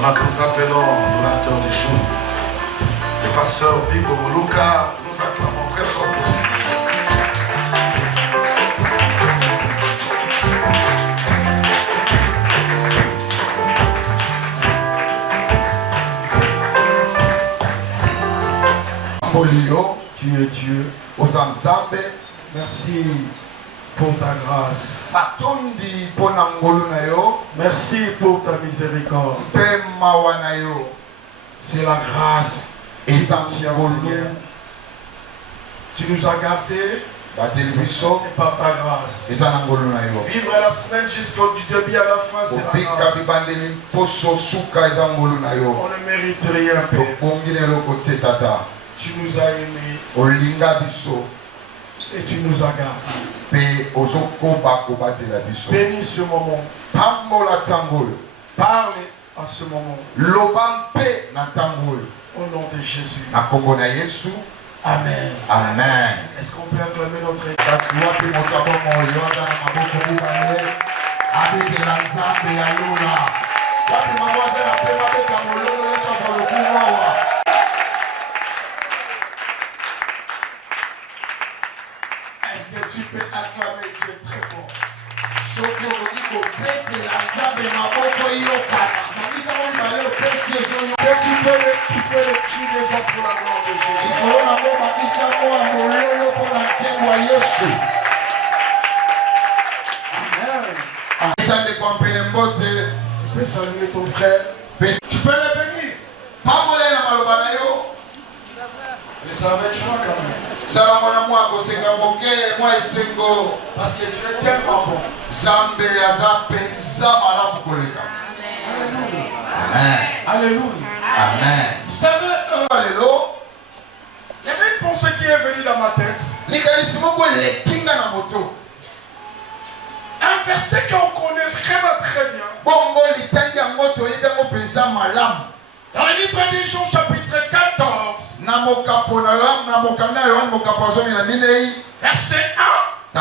On a nous appelons l'orateur du jour. Le pasteur Bibo Luka, nous acclamons très fort pour ici. Polio, tu es Dieu. Merci pour ta grâce. Merci pour ta miséricorde. C'est la grâce et Seigneur. Tu nous as gardés. C'est par ta grâce. Vivre la semaine jusqu'au début à la fin, c'est la grâce. On ne mérite rien, Père. Tu nous as aimés. Et tu nous as gardés. Bénis ce moment. Parle à ce moment. Au nom de Jésus. Amen. Amen. Est-ce qu'on peut acclamer notre Est-ce que tu peux acclamer Dieu très fort? Si tu peux pousser le cri des gens pour la gloire de Jésus. Amen. Tu peux saluer ton frère. Tu peux le bénir. Mais ça va être joie quand même. Parce que Dieu est tellement bon. Amen. Alléluia. Amen. Vous savez, il y avait une pensée qui est venue dans ma tête. Un verset qu'on connaît vraiment très bien. Dans le livre des Jean chapitre 14. Verset 1.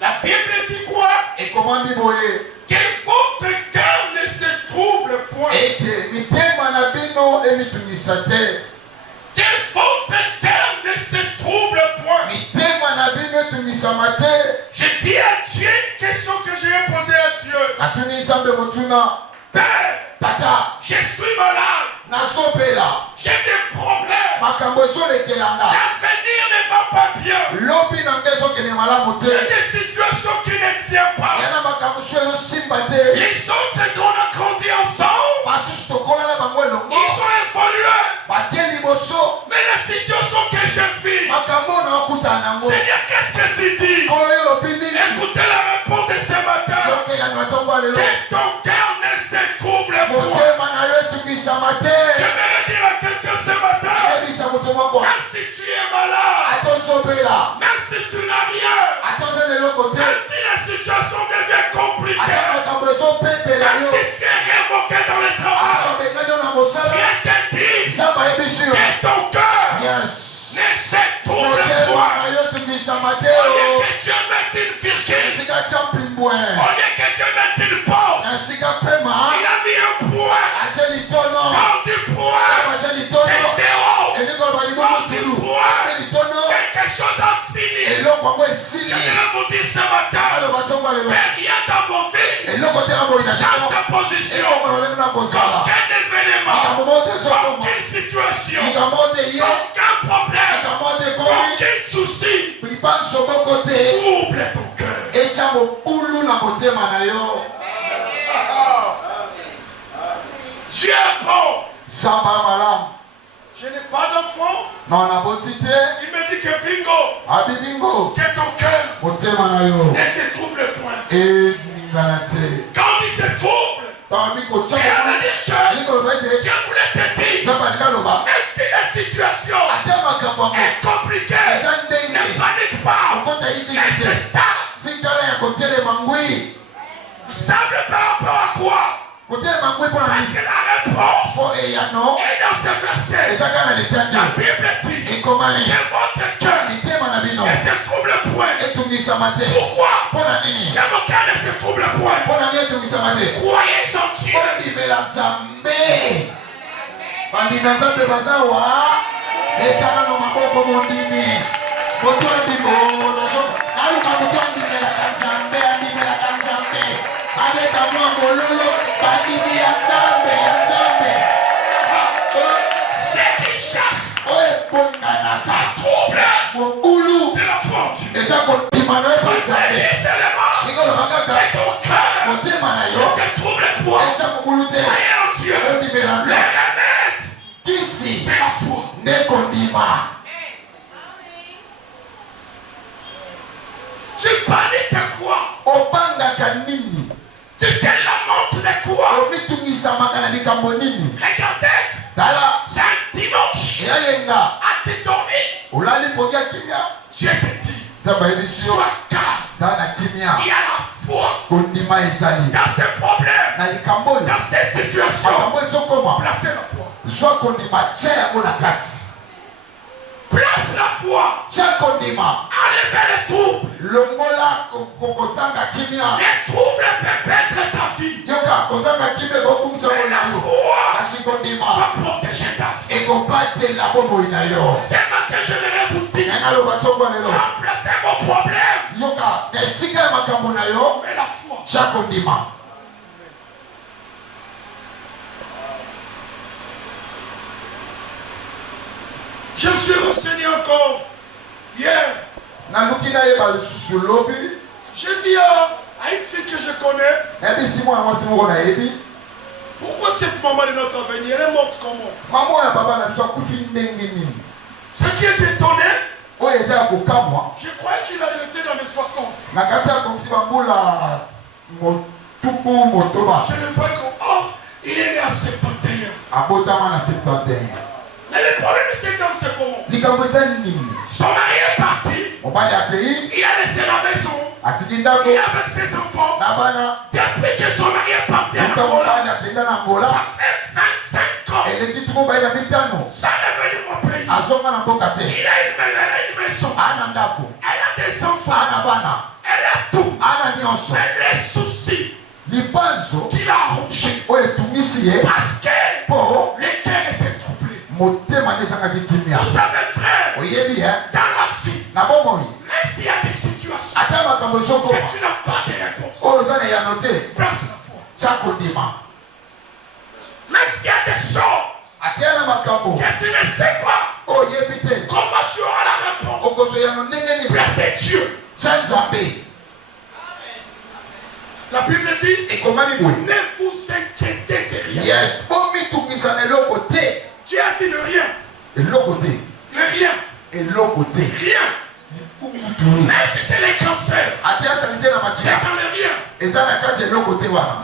La Bible dit quoi? Que votre cœur ne se trouble point. Que votre cœur ne se trouble point. Je dis à Dieu une question que je vais poser à Dieu. Père, je suis malade. J'ai des problèmes. L'avenir ne va pas bien. Il y a des situations qui ne tiennent pas. Les autres qu'on a grandi ensemble, ils ont évolué. Mais la situation que je vis, Seigneur, qu'est-ce que tu dis? Écoutez la réponse de ce matin. Que ton cœur ne se trouble point. J'aimerais dire à quelqu'un ce matin, même si tu es malade, même si tu n'as rien, même si la situation devient compliquée, même si tu es révoqué dans le travail, Dieu te dit que ton cœur ne se trouble point. Au lieu que Dieu mette une virgule, au lieu que Dieu mette une pause, il a mis un point. Quand tu poids, c'est zéro. Quand tu poids, quelque chose a fini. Je vais vous dire ce matin, rien dans vos vies change de position. Aucun événement, aucune situation, aucun problème, aucun souci trouble ton cœur. Dieu est bon. Je n'ai pas d'enfant. Il me dit que bingo, que ton cœur ne se trouble point. Quand il se trouble, c'est à dire que Dieu voulait te dire, même si la situation est compliquée, ne panique pas, reste stable. Stable par rapport à quoi? Parce que la réponse est dans ce verset. La Bible dit que votre cœur ne se trouble point. Pourquoi? Que mon cœur ne se trouble point. Croyez en Dieu. ondimela nzambe bandimi nzambe bazawa etala no maboko mondimi moto andimo nazo naluka moto andimelaka nzambe abeta mwa mololo bandimi ya nzambe C'est qui chasse oyo ebonganaka mobulu eza kondima na yo nzambe ikoloba kaka motema na yo etya mobulu te ondimela nzambe kisi nde kondima. Tu paniques de quoi? Obangaka nini? Tu te lamentes de quoi? Omitungisamaka na likambo nini? Regardez, tala c'est un dimanche. eyayenga As-tu dormi? olali pokia kimia Dieu te dit, zamba ebisio sois calme. sana kimia Il y a la foi kondima ezali dans ces problèmes, na likambo dans cette situation. makambo ezokoma Placez la foi. zwa kondima tia yango na kati Place la foi. tia kondima Enlevez les troubles. longola kokosanga kimia Les troubles peuvent perdre ta vie. yoka kozanga kimia ekokumisa Mais la molamo foi kasi kondima va protéger ta vie. ekobatela bomoi na yo Ce matin, je vais vous dire, naloba ntongo lelo remplacez vos problèmes. yoka na esika ya makambo na yo Mais la foi. tia kondima. Je me suis renseigné encore hier. J'ai dit à une fille que je connais, pourquoi cette maman de notre avenir, elle est morte comment? Ce qui est étonné, je croyais qu'il était dans les 60. Je le vois comme, oh, il est né à 71. Mais le problème de cet homme, c'est comment? Son mari est parti. Il a laissé la maison. Il est avec ses enfants. Depuis que son mari est parti à Angola, ça fait 25 ans. Ça est venu au pays. Il a une maison. Elle a des enfants. Elle a tout. Mais les soucis qu'il a arrangés. Parce que les cœurs étaient troublés. Vous savez, frère, dans la vie, même s'il y a des situations que tu n'as pas de réponse, place la foi. Même s'il y a des choses que tu ne sais pas comment tu auras la réponse, placez Dieu. La Bible dit, ne vous inquiétez de rien. Dieu a dit le rien. Le rien. Rien. Même si c'est les cancers, c'est dans le rien.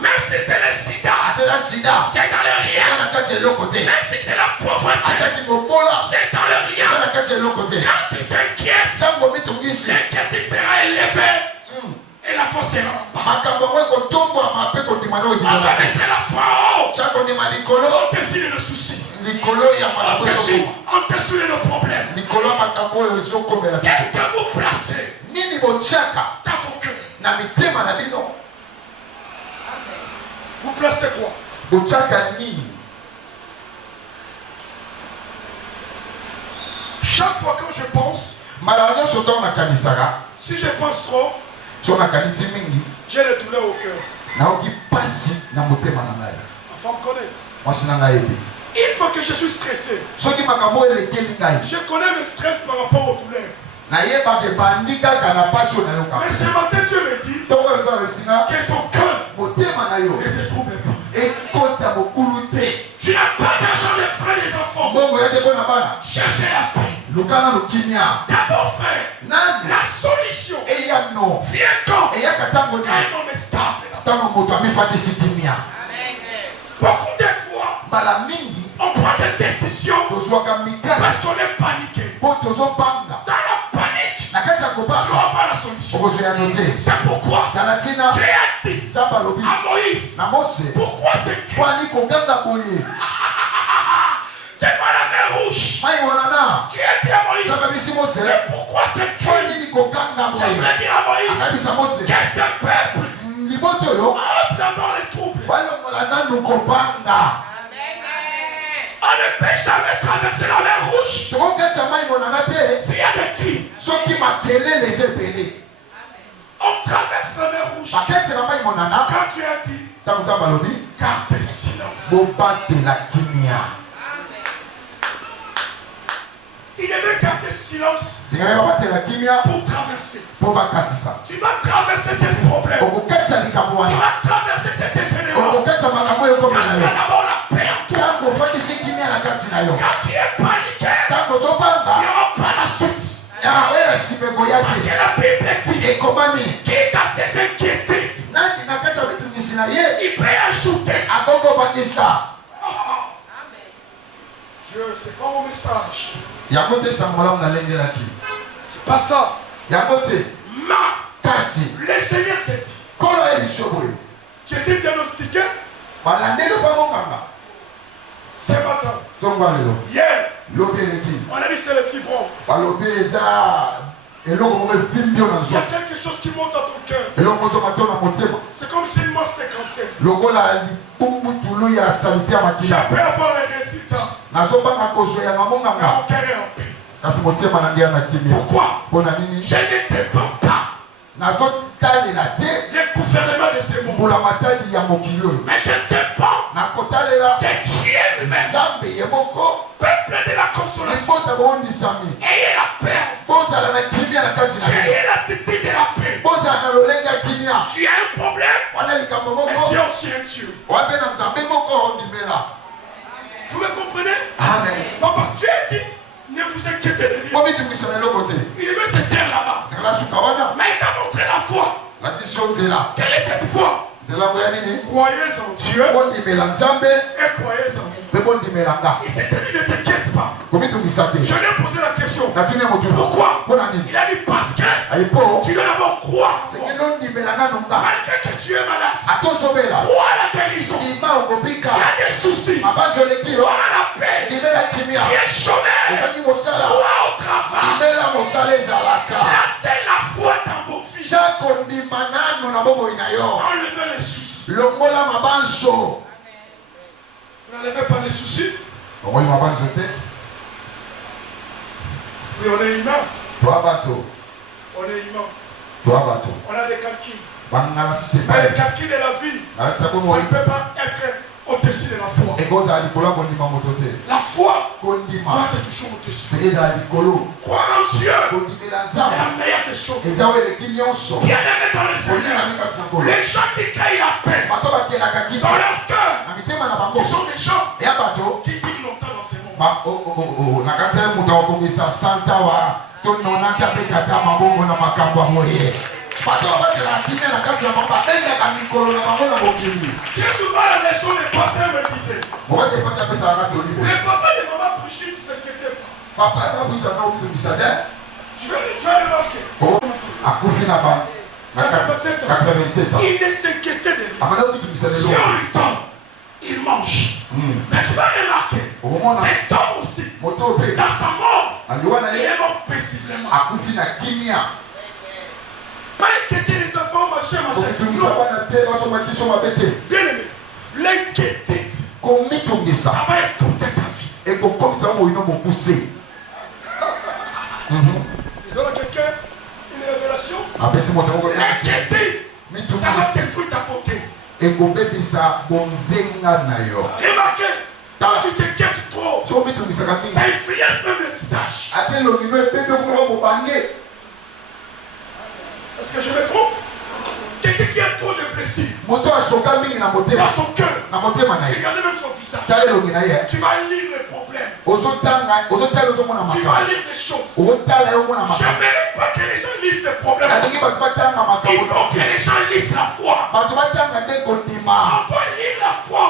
Même si c'est le sida, c'est dans le rien. Même si c'est la pauvreté, c'est dans le rien. Quand tu t'inquiètes, l'inquiétude sera élevée et la foi sera en bas. On va mettre la foi au-dessus de nos soucis, au-dessus de nos problèmes. Qu'est-ce que vous placez dans vos cœurs? Vous placez quoi? Chaque fois que je pense, si je pense trop, j'ai des douleurs au cœur. Ma femme connaît. Il faut que je suis stressé. Je connais le stress par rapport aux douleurs. Mais ce matin, Dieu me dit que ton cœur ne se trouble pas. Tu n'as pas d'argent de frais des enfants. Cherchez la paix. D'abord, frère, la solution vient quand un homme est stable. Beaucoup de fois, on prend des décisions parce qu'on est paniqué. Dans la panique, tu n'auras pas la solution. C'est pourquoi Dieu a dit à Moïse, pourquoi c'est que devant la mer rouge, Dieu a dit à Moïse, mais pourquoi c'est que je voulais dire à Moïse que ce peuple entre dans les troubles. On ne peut jamais traverser la mer rouge s'il y a des cris. On traverse la mer rouge. Quand tu as dit, garde silence. Il devait garder silence pour traverser. Tu vas traverser ce problème. Tu vas traverser cet événement. Quand tu as d'abord la paix en toi. Quand tu es paniqué, il n'y aura pas la suite. Parce que la Bible dit, quitte à ses inquiétudes, il peut ajouter. Dieu, c'est quoi mon message? C'est pas ça. Le Seigneur t'a dit. Tu étais diagnostiqué ce matin. Hier, on a dit c'est le fibron. Il y a quelque chose qui monte dans ton cœur. C'est comme si une masse de cancer. J'aimerais avoir les résultats. Mais mon cœur est en paix. Pourquoi? Je ne dépends pas les gouvernements de ce monde. Mais je dépends de Dieu lui-même. Peuple de la consolation. Ayez la paix. Ayez l'attitude de la paix. Tu as un problème, mais tu as aussi un Dieu. Vous me comprenez? Amen. Papa, tu as dit, ne vous inquiétez de rien. Il veut se taire là-bas. Mais il t'a montré la foi. Quelle est cette foi? Croyez en Dieu et croyez en moi. Il s'est dit, ne t'inquiète pas. Je lui ai posé la question. Pourquoi? Il a dit parce que tu dois d'abord croire. Malgré que tu es malade, crois à la guérison. Tu as des soucis, crois à la paix. Tu es chômeur, crois au travail. Placez la foi dans vos vies. Enlevez les soucis. Vous n'enlevez pas les soucis. Oui, on est humain. On est humain. On a des calculs. Mais les calculs de la vie, ça ne peut pas être au-dessus de la foi. La foi doit être toujours au-dessus. Croire en Dieu, c'est la meilleure des choses. Bien aimé dans le Seigneur, les gens qui créent la paix dans leur cœur, ce sont des gens qui vivent longtemps dans ce monde. Très souvent la leçon des pasteurs me disait, les papas et les mamans prêchaient, ne s'inquiétaient pas. Tu vas remarquer. Il ne s'inquiétait de rien. Si on lui donne, il mange. Mais tu vas remarquer, cet homme aussi, dans sa mort, il est mort paisiblement. Pas inquiéter les enfants, machin. Non. Bien aimé, l'inquiétude, ça va écouter ta vie. Il donne à quelqu'un une révélation. L'inquiétude, ça va détruire ta beauté. Remarquez, quand tu t'inquiètes trop, ça influence même le visage. Est-ce que je me trompe? Quelqu'un qui a trop de blessures dans son cœur, regardez même son visage. Tu vas lire les problèmes. Tu vas lire des choses. Je n'aimerais pas que les gens lisent les problèmes. Il faut que les gens lisent la foi. On doit lire la foi.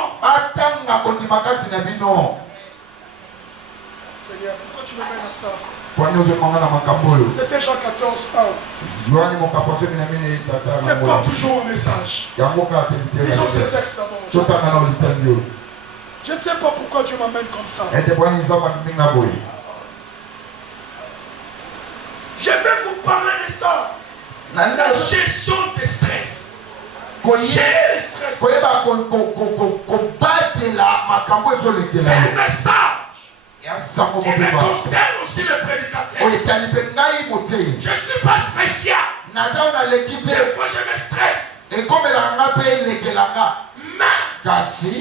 Seigneur, pourquoi tu me mènes à ça? C'était Jean 14, 1. C'est pas toujours un message. Lisons ce texte d'abord. Je ne sais pas pourquoi Dieu m'amène comme ça. Je vais vous parler de ça. La gestion des stress. Gérer le stress. C'est un message qui me concerne aussi le prédicateur. Je ne suis pas spécial. Des fois je me stresse. Mais je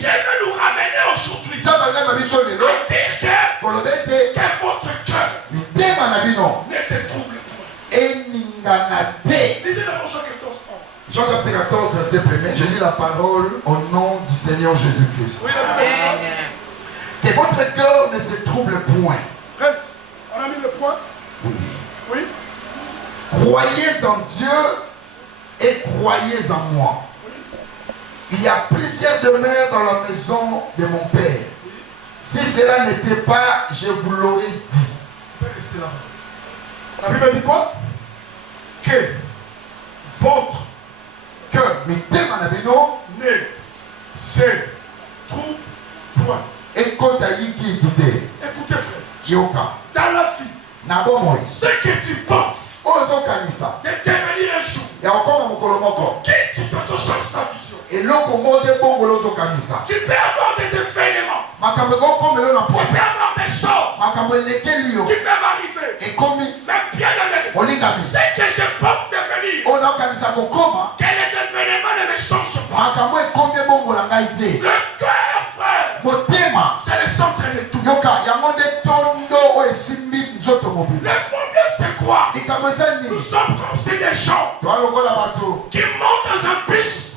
veux nous ramener aujourd'hui à dire que votre cœur ne se trouble point. Lisez d'abord Jean 14. Jean chapitre 14, verset 1. Je lis la parole au nom du Seigneur Jésus-Christ. Oui, que votre cœur ne se trouble point. Reste. On a mis le point. Oui. Croyez en Dieu et croyez en moi. Il y a plusieurs demeures dans la maison de mon Père. Si cela n'était pas, je vous l'aurais dit. Restez là. La Bible dit quoi? Que votre cœur ne se trouve point. Écoutez frère. Dans la vie, ce que tu penses de devenir un jour, quelle situation change ta vision? Tu peux avoir des événements, tu peux avoir des choses qui peuvent arriver. Mais bien aimé, ce que je pense devenir, que les événements ne me changent pas. Le cœur, frère, c'est le centre de tout. Le problème c'est quoi? Nous sommes comme si des gens qui montent dans un bus.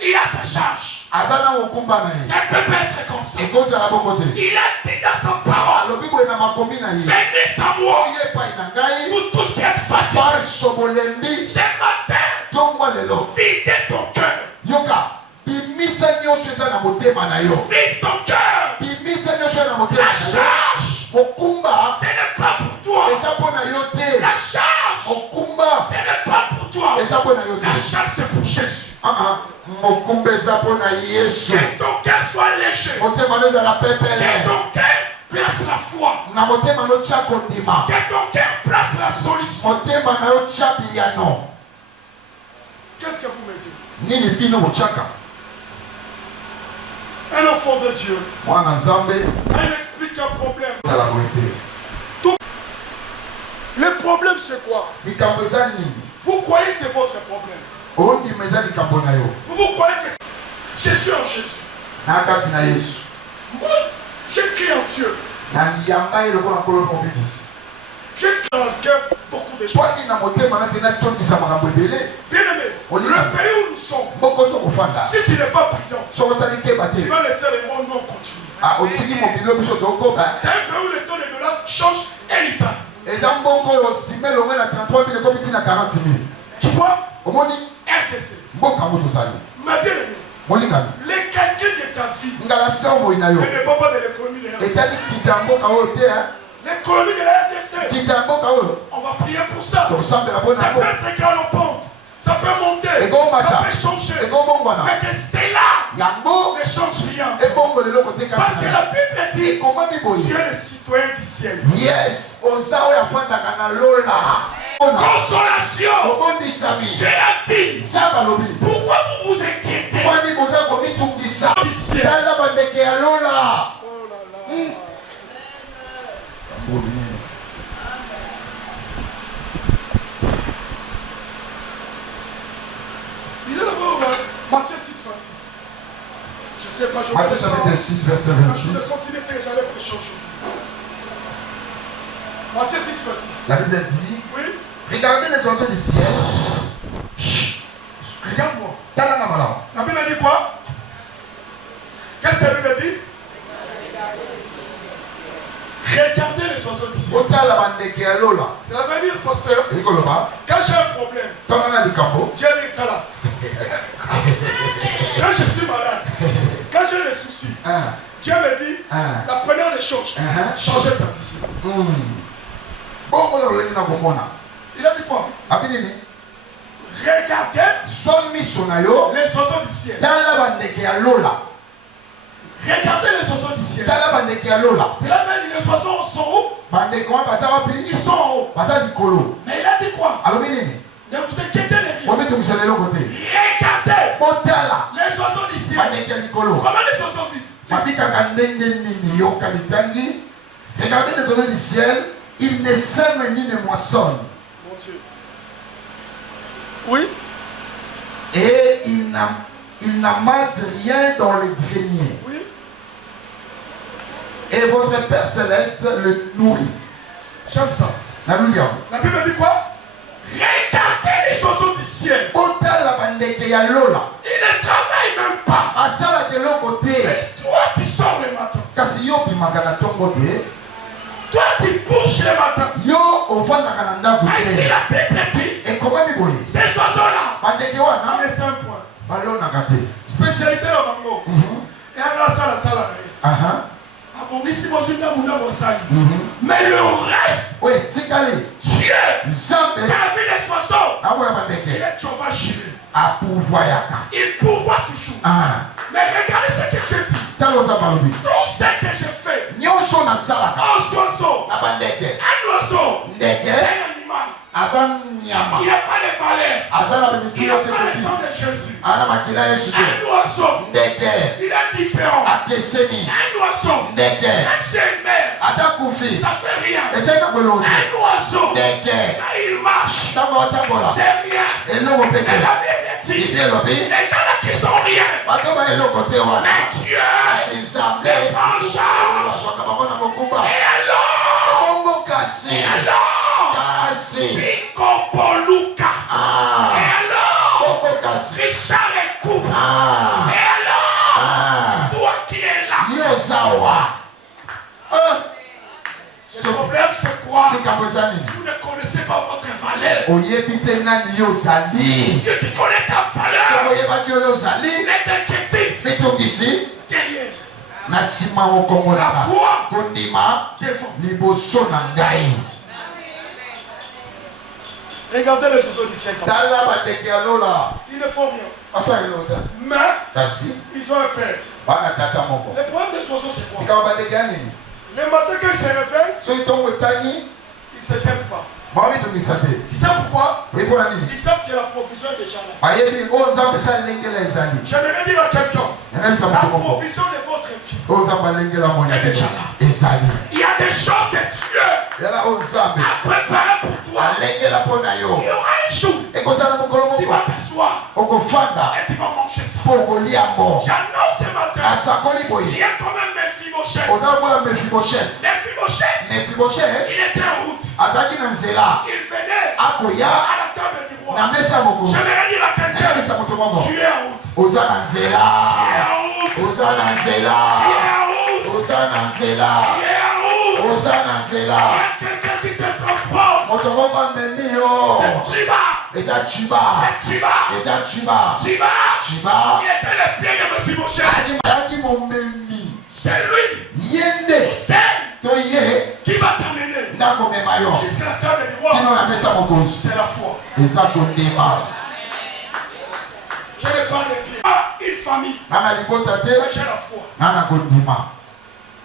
Il a sa charge. Ça ne peut pas être comme ça. Il a dit dans sa parole, venez à moi, vous tous qui êtes fatigués. Ce matin, videz ton cœur. Vide ton cœur. La charge, ce n'est pas pour toi. La charge, ce n'est pas pour toi. La charge, c'est pour Jésus. Que ton cœur soit léger. Que ton cœur place la foi. Que ton cœur place la solution. Qu'est-ce que vous me dites? Un enfant de Dieu, quand il explique un problème, tout... le problème c'est quoi? Vous croyez que c'est votre problème. Vous croyez que je suis en Jésus. Moi, je crie en Dieu. Je crie dans le cœur beaucoup de choses. Bien aimé, le pays où nous sommes, si tu n'es pas prudent, tu vas laisser le monde non continuer. C'est un pays où le taux de dollar change anytime. Tu vois, RDC, ma bien-aimée, les calculs de ta vie ne dépendent pas de l'économie de RDC. L'économie de la RDC, on va prier pour ça. Ça peut être galopante, ça peut monter, ça peut changer. Mais que c'est là ne change rien. Parce que la Bible dit, tu es le citoyen du ciel. Yes, Consolation. J'ai dit. Pourquoi vous vous inquiétez? Oh là là. Il est d'abord Matthieu 6, 26. Je sais pas, Matthieu chapitre 6, verset 26. Je vais continuer ce que j'allais prêcher aujourd'hui. Matthieu 6, 26. La Bible dit, oui. Regardez les oiseaux du ciel. Regarde-moi. La Bible dit quoi? Qu'est-ce que la Bible dit? Regardez les oiseaux du ciel. Cela veut dire, pasteur, quand j'ai un problème, Dieu dit là. Quand je suis malade, quand j'ai des soucis, Dieu me dit, la première des choses, changer ta vision. Il a dit quoi? Regardez les oiseaux du ciel. Regardez les oiseaux du ciel. Cela veut dire les oiseaux sont où? Ils sont en haut. Mais il a dit quoi? Ne vous inquiétez de rien. Regardez Les oiseaux du ciel. Comment les oiseaux vivent? Regardez les oiseaux du ciel, ils ne sèment ni ne moissonnent. Mon Dieu. Oui. Et ils n'amassent rien dans les greniers. Oui. Et votre Père Céleste le nourrit. J'aime ça. La Bible dit quoi? Regardez les oiseaux du ciel. Ils ne travaillent même pas. Mais toi, tu sors le matin. Toi, tu bouges le matin. Ainsi, la Bible dit, ces oiseaux-là, il est 5 points. Spécialité au Bango. Et à la salle, mais le reste, Dieu, t'as vu les oiseaux, il est sauvage. Il pourvoit toujours. Mais regardez ce que je dis. Tout ce que je fais, un oiseau, c'est un animal. Il n'a pas de valeur. Il n'a pas le sang de Jésus. Un oiseau, il est différent. Un oiseau, même si elle meurt, ça fait rien. Un oiseau, quand il marche, c'est rien. Et la Bible dit, les gens là qui sont rien, mais Dieu les prend en charge. Et alors, Picopoluca. Et alors, Richard écoute. Et alors, toi qui es là. Le problème c'est quoi? Vous ne connaissez pas votre valeur. Si tu connais ta valeur, les inquiétudes derrière. La foi devant. Regardez les oiseaux du ciel. Ils ne font rien. Mais ils ont un père. Le problème des oiseaux c'est quoi? Le matin qu'ils se réveillent, ils ne se quittent pas. Ils savent pourquoi? Ils savent que la provision est déjà là. J'aimerais dire à quelqu'un, la provision de votre vie est déjà là. Il y a des choses que Dieu a préparées pour toi. Il y aura un jour, tu vas t'asseoir et tu vas manger ça. J'annonce ce matin, tu es quand même Mephibosheth. Mephibosheth, il était en route. Il venait à la table du roi. J'aimerais dire à quelqu'un, tu es en route. Tu es en route. Il y a quelqu'un qui te transporte. C'est Chiba. Il était le pied de Mephibosheth. C'est lui qui va t'amener jusqu'à la table du roi. C'est la foi. Je ne parle de pied. Une famille. J'ai la foi.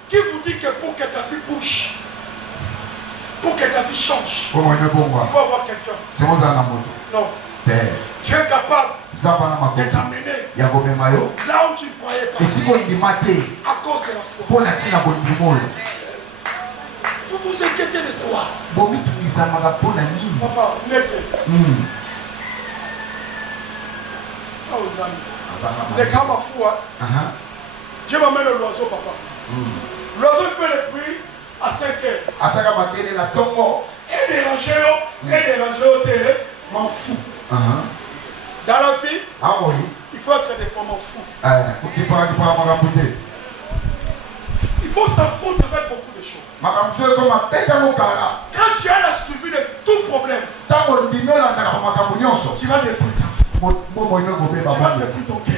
Qui vous dit que pour que ta vie bouge, pour que ta vie change, il faut avoir quelqu'un. Non. Tu es capable de t'amener là où tu ne croyais pas. À cause de la foi. Vous vous inquiétez de quoi? Papa, les cas ma foi. Dieu m'amène l'oiseau, papa. L'oiseau fait le bruit à 5 heures. Et déranger, m'en fous. Dans la vie, il faut être des fois m'en fous. Il faut s'en foutre avec beaucoup de choses. Quand tu as la suivi de tout problème, tu vas détruire ta vie. Tu vas détruire ton cœur.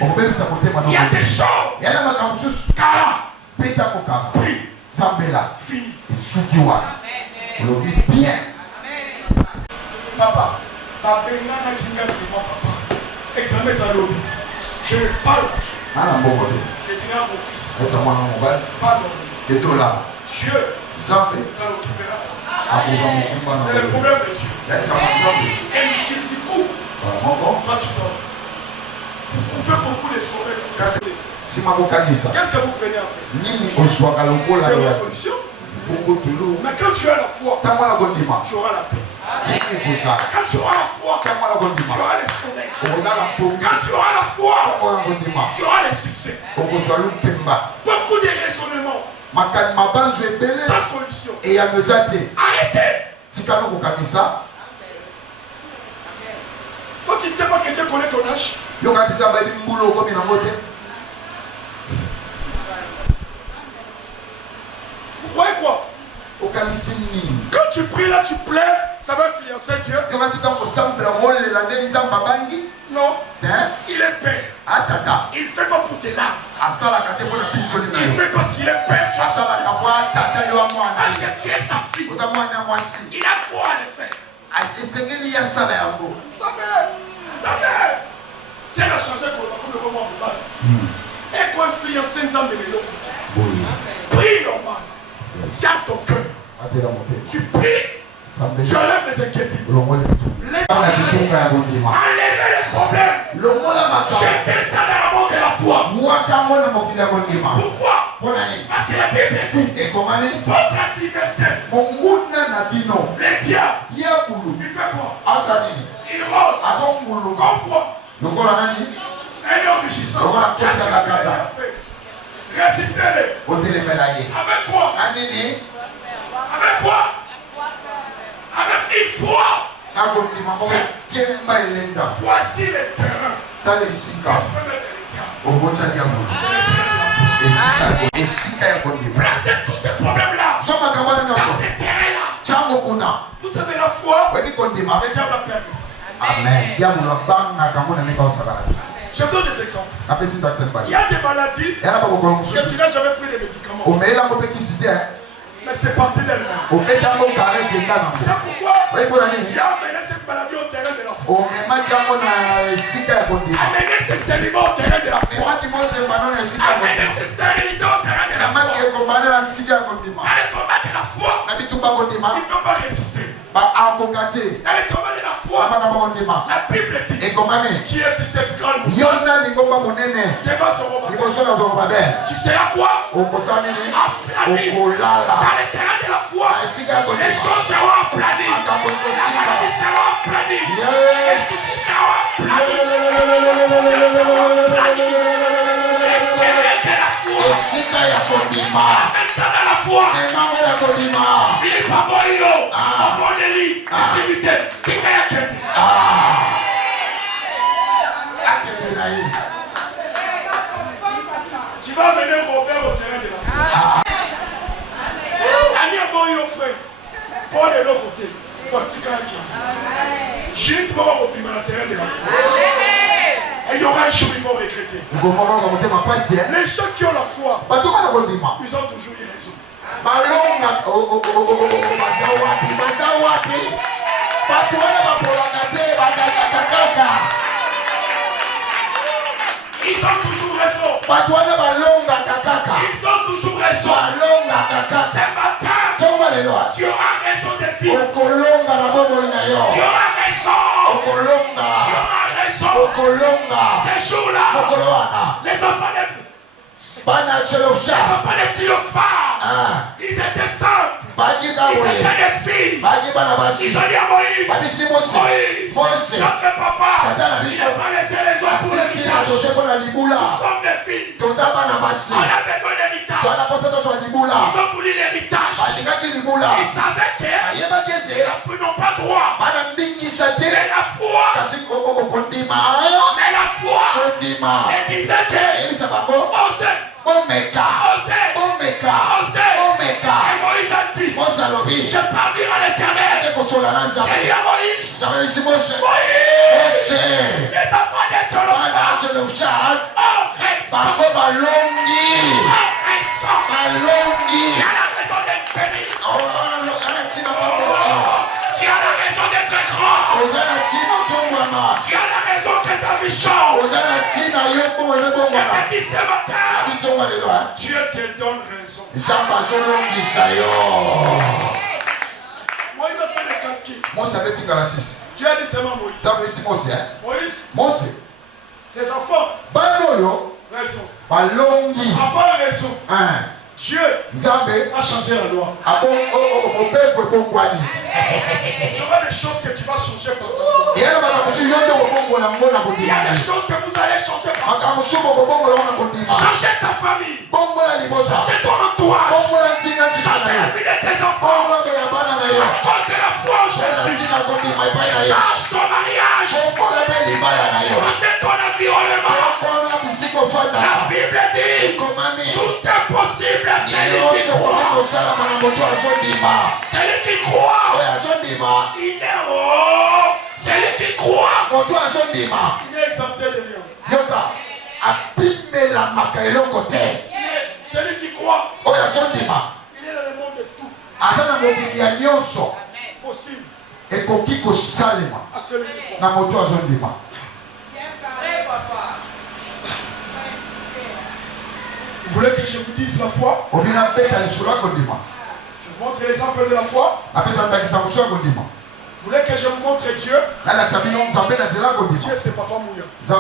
Il y a des choses. Kara. Prie. Fini. Bien. Papa. Examen à l'eau. Je parle. Je dirai à mon fils. Pardon. Dieu s'en occupera. C'est le problème de Dieu. Et du coup, toi tu dors. Vous coupez beaucoup de sommeil. Si ma vocalise. Qu'est-ce que vous prenez après? C'est la solution. Mais quand tu as la foi, tu auras la paix. Quand tu auras la foi, tu auras le sommeil. Quand tu auras la foi, tu auras le succès. Beaucoup de raisonnements sans solution. Arrêtez. Toi qui ne sais pas que Dieu connaît ton âge. Vous croyez quoi? Quand tu pries là, tu pleures, ça va influencer Dieu. Non. Il est père. Il ne fait pas pour tes larmes. Il fait parce qu'il est père. Parce que tu es sa fille. Il a quoi à le faire? Si elle a changé pour le moment de mal, et qu'on influence Nzambe de l'autre côté. Prie normal. Garde ton cœur. Tu pries. Tu enlèves les inquiétudes. Enlève les problèmes. Jetez ça dans la main de la foi. Pourquoi? Parce que la Bible dit votre adversaire, le diable, il fait quoi? Il rôde. Comme quoi? Un enrichissant. Résistez-les. Avec quoi? Avec quoi? Avec une foi. Voici le terrain. Tu peux mettre les tiens. Placez tous ces problèmes-là dans ces terrains-là. Vous avez la foi. Le diable a perdu. Amen. Je donne des exemples. Il y a des maladies que tu n'as jamais pris de médicaments. Mais c'est parti d'elle-même. C'est pourquoi tu as amené cette maladie au terrain de la foi. Amenez ce célibat au terrain de la foi. Amenez ce stérilité au terrain de la foi. Allez combattre la foi. Il ne peut pas résister. Allez combattre la foi. La Bible dit qui est cette grande devant son Robert. Tu sais à quoi? Aplani. Dans le terrain de la foi, les choses seront aplanies. La maladie sera aplanie. Les soucis seront aplanies. La foi. Philippe Aboyo, Aboneli, Simité, Tikayake. Tu vas amener Robert au terrain de la foi. Ami Aboyo, frère, Paul est l'autre côté. Tikayake. Jules va au terrain de la foi. Et il y aura un jour ils vont regretter. Les gens qui ont la foi, ils ont toujours eu raison. Ils ont toujours raison. Ils ont toujours raison. Ce matin, tu auras raison de vivre. Tu auras raison. Tu auras raison. Ces jours-là, les enfants de Théophane, ils étaient simples. Ils étaient des filles. Ils ont dit à Moïse, notre papa, il n'a pas laissé les gens pour l'héritage. Nous sommes des filles. On a besoin d'héritage. Ils ont voulu l'héritage. Ils savaient qu'ils n'ont pas droit. Mais la foi, elle disait que Osez. Et Moïse a dit, je parle à l'Éternel. Et il y a Moïse. Les enfants de Théophane. Tu as la raison d'être béni. Tu as la raison d'être grand. Tu as la raison que ta vie change. Je te dis ce matin, Dieu te donne raison. Moïse a fait le calcul. Dieu a dit seulement Moïse. Moïse, Ses enfants. Banoyo. Raison. Balongi. Papa a raison. Dieu Zambé a changé la loi. Ah bon, oh, père, il y aura des choses que tu vas changer par ta foi. Il y a des choses que vous allez changer par ta foi. Changer ta famille. Changer ton entourage. Changer la vie de tes enfants. À cause de la foi en Jésus. Change ton mariage. Changer ton environnement. La Bible dit tout est possible à celui qui croit. Celui qui croit, il est haut. Celui qui croit, il est exempté de rien. Celui qui croit, il est dans le monde de tout. Possible. À celui qui croit. Vous voulez que je vous dise la foi? Je vous montre l'exemple de la foi. Vous voulez que je vous montre Dieu? Dieu c'est Papa Mouya. C'est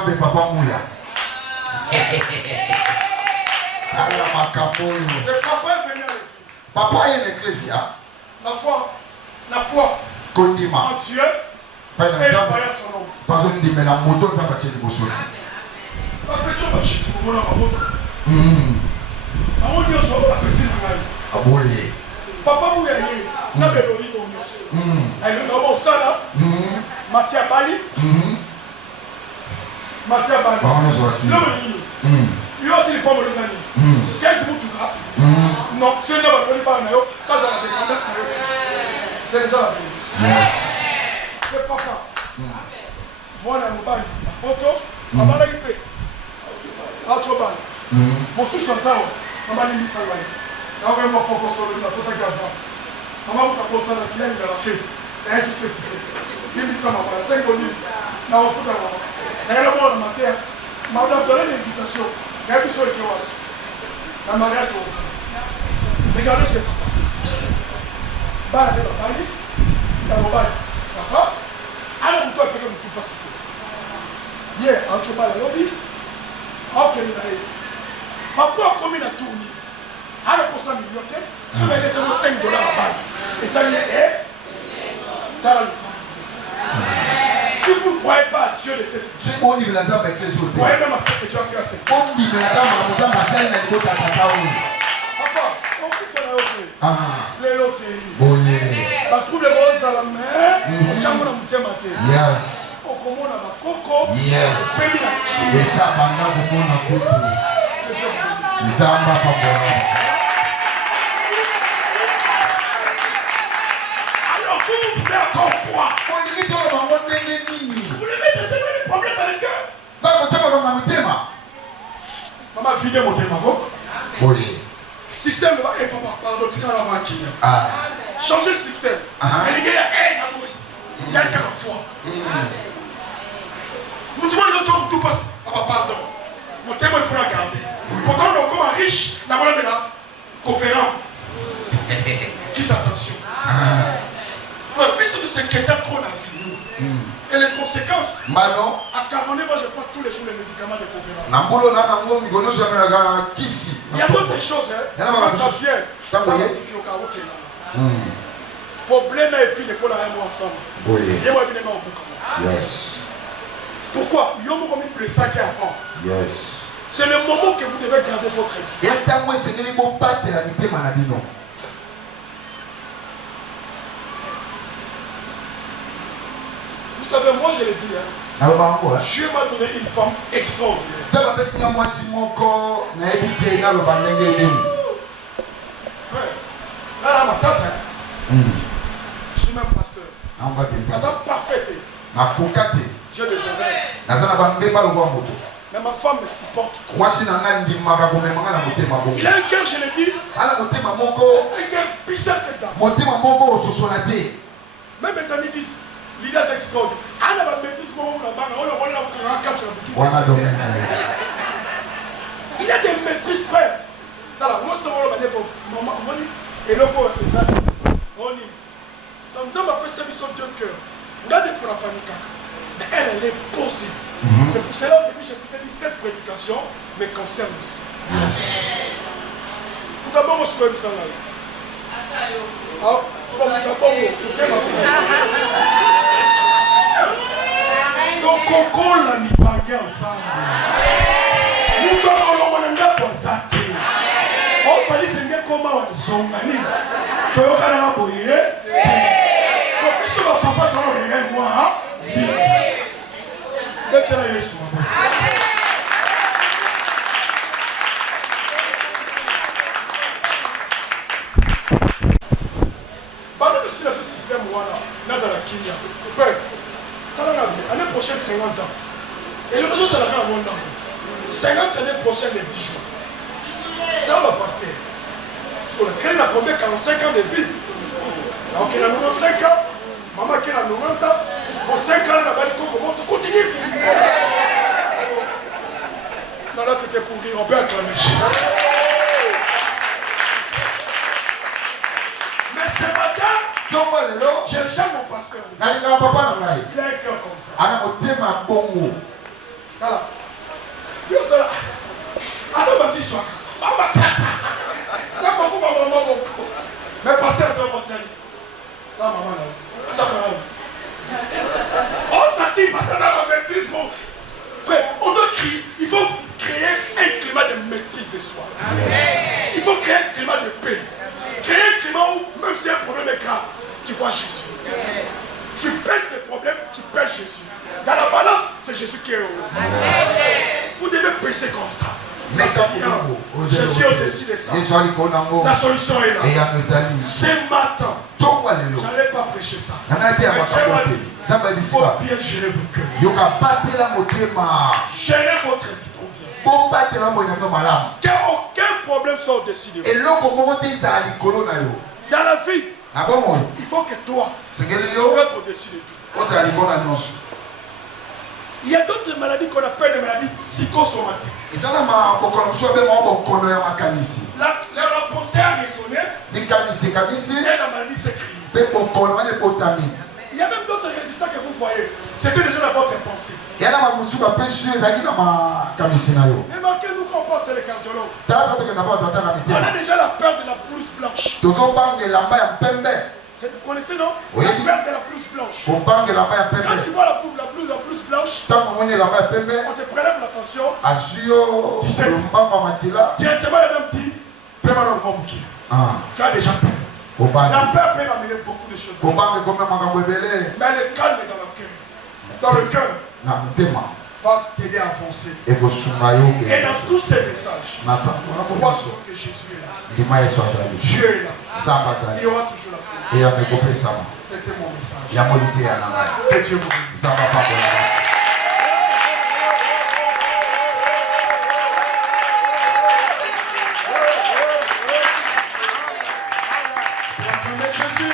Papa est venu à l'église. La foi en Dieu et croyant son nom. Papa Mouya na belori bonyoso. Elle est au sala. Matia Bali. Il aussi les pommes les années. Qu'est-ce que vous avez? Non, ce n'est pas la dépendance. C'est déjà la bénédiction. C'est papa. Moi, je suis la photo. Je suis mon sous ça, on m'a dit ça. On va me proposer la photo avant. On m'a proposé la bien de la fête. Et elle fait il dit ça, ma mère. 5 minutes. Là, on fout la maman. Et elle a bon le matin. On m'a donné l'invitation. Et elle dit ça, il la mariage pour ça. Regardez ce papa. Bah, elle va parler. Il a mobile. Ça va? Alors, on peut faire une capacité. Hier, en tout cas, la lobby. Ok, papa a commis la tournée. Alors pour ça, millions, tu vas aller $5 à balle. Et ça y est, si vous ne croyez pas à Dieu de cette vie, croyez même à ce que Dieu a fait à cette vie. Papa, on fait la loterie. Les loteries. La trouble de rose à la mer, on tient mon amour. Yes. Yes. Alors vous pouvez encore croire. Vous voulez mettre des problèmes dans le cœur. Maman vide mon thème. Système de papa, changer le système. Elle dit, il y a la foi. Nous devons tout passer. Papa, pardon. Mon thème, il faut la garder. Pourtant, on est comme riche. La bonne est là. Conférent. Qui s'attention. Il faut plus de s'inquiéter trop dans la vie. Et les conséquences. À Cameroun, moi, je prends tous les jours les médicaments de conférence. Il y a d'autres choses. Quand ça vient, problème et puis l'école avec moi ensemble. Yes. Pourquoi? Yes. C'est le moment que vous devez garder votre vie. Vous savez, moi je le dis, Dieu m'a donné une femme extraordinaire. Là, ma tante, je suis même pasteur. Elle est parfaite. J'ai des erreurs. Mais ma femme me supporte. Il a un cœur, je l'ai dit. Un cœur puissant, cette dame. Même mes amis disent, leader extraordinaire. Elle a la maîtrise comme on l'a dit. Il a des maîtrises, frère. Moi, c'est maman, et le corps est pesant. Donc, nous avons appelé ça deux cœurs. Nous avons fait la panique. Mais elle est posée. C'est pour cela au début je vous ai dit cette prédication me concerne aussi. Vous avez bon ce que ça là. Ah, tu vas me taper au donc Coco l'a mis bagué ensemble. Nous avons le monde pour ça. On va dire que comment on s'organise. Tu vas faire un boyer. Donc si le papa tu vas rien moi. Dès que la Yesu. Système voilà, Nazara Kenya. Frère, l'année prochaine 50 ans. Et le besoin c'est la grande monde. 50 années prochaines les 10 jours. Dans le pasteur. Parce qu'on a combien 45 ans de vie. Donc il a 95 ans. Maman qui a 90 ans. Pour 5 ans, elle a dit comment tu continues. Non, là c'était pour dire on peut acclamer Jésus. Mais ce matin, j'aime mon pasteur. Il a un cœur comme ça. Voilà. Mais pasteur, c'est un mortel. C'est un maman là. On s'attire parce que dans la maîtrise, frère, on doit crier. Il faut créer un climat de maîtrise de soi. Il faut créer un climat de paix. Créer un climat où, même si un problème est grave, tu vois Jésus. Tu pèses les problèmes, tu pèses Jésus. Dans la balance, c'est Jésus qui est heureux. Vous devez peser comme ça. Ça c'est bien. Je suis au-dessus de ça. La solution est là. Ce matin, je n'allais pas prêcher ça. Mais Dieu m'a dit, il faut bien gérer vos cœurs. Gérez votre vie trop bien. Qu'aucun problème soit au-dessus de vous. Dans la vie, il faut que toi, tu sois au-dessus de tout. Il y a d'autres maladies qu'on appelle des maladies psychosomatiques. La pensée a raisonné et la maladie s'est créée. Il y a même d'autres résultats que vous voyez. C'était déjà dans votre pensée. Remarquez, nous quand on pense à les cardiologues, on a déjà la peur de la blouse blanche. Vous connaissez, non? Oui. La peur de la blouse blanche. Quand tu vois la blouse blanche, on te prélève l'attention. Tu sais, directement la dame dit, tu as déjà peur. La peur peut amener beaucoup de choses. Mais elle est calme dans le cœur. Dans le cœur. Va t'aider à avancer. Et dans tous ces messages, on voit que Jésus est là. Dieu est là. Il y aura toujours la solution. C'était mon message. Que Dieu vous bénisse. Jésus.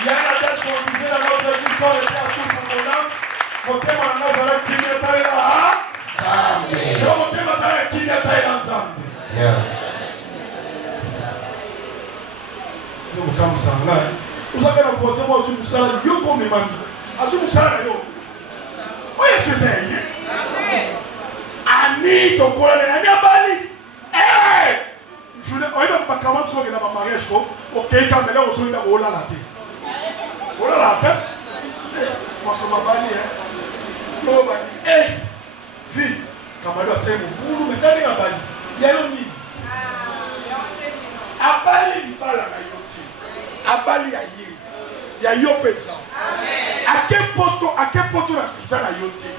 Il y a un adage qu'on disait dans notre église quand on était à Sous-Saint-Donat. Mon thème en Nazareth, qui n'est pas là. Amen. Mon thème en Nazareth, qui n'est pas là. Yes. Vous avez la voisin, moi, je suis salade, yo comme mes mamies. Je suis salade, yo. Oui, je suis un. Ani, ton coin, Ani à Bali. Hey! Je ne sais pas comment tu vas dans ma mariage. Ok, quand on est là, on se dit, oh là là. Oh là là, moi, je m'en Bali. Oh, Bali. Eh! Vie, quand on doit faire mon boulot, mais t'as dit à Bali. Il y a un nid. À Bali, il parle à la yoté. À Bali, il y a yo pesant. À quel poteau la fissa la yoté?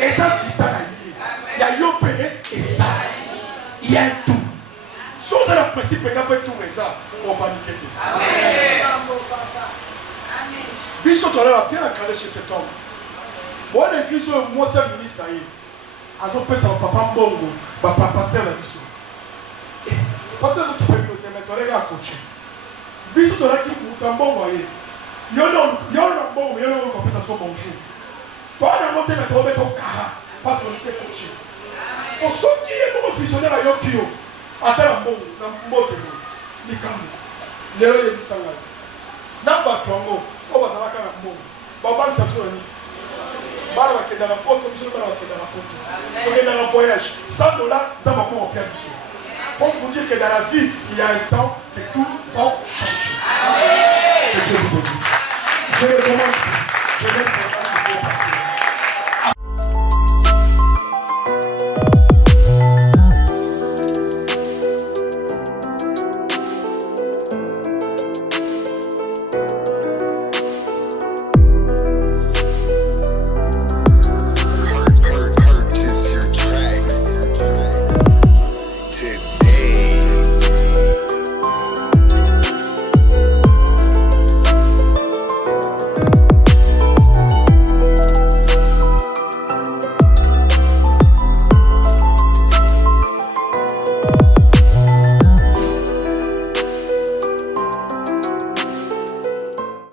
Et ça, fissa la yé. Il y a yo payé et ça. Il y a tout. Sauf dans le principe, il y a tout et ça. On va niquer. Biso Torah a bien encadré chez cet homme. Bon, l'église, moi, c'est le ministre. Ils ont fait ça au papa Mbongo, papa pasteur la biso. Pasteur qui peut nous dire, mais tu as coaché. Biso Torah qui vous t'a envoyé. Il y a un bon, il y a un compétition bonjour. Toi, on a monté le tomber au cara parce qu'on était coaché. Pour ceux qui sont fusionnés à Yokio, attends un bon, un mot de l'eau. Les camps, les Sangha. Namba Congo, Oh, bah, ça va quand même. Bah, bah, ça se dit. Bah, on va dans la porte, on va dans la porte. On est dans un voyage. 100 dollars, ça va pas en perdre. Pour vous dire que dans la vie, il y a un temps que tout va changer. Que Dieu vous bénisse. Je le demande.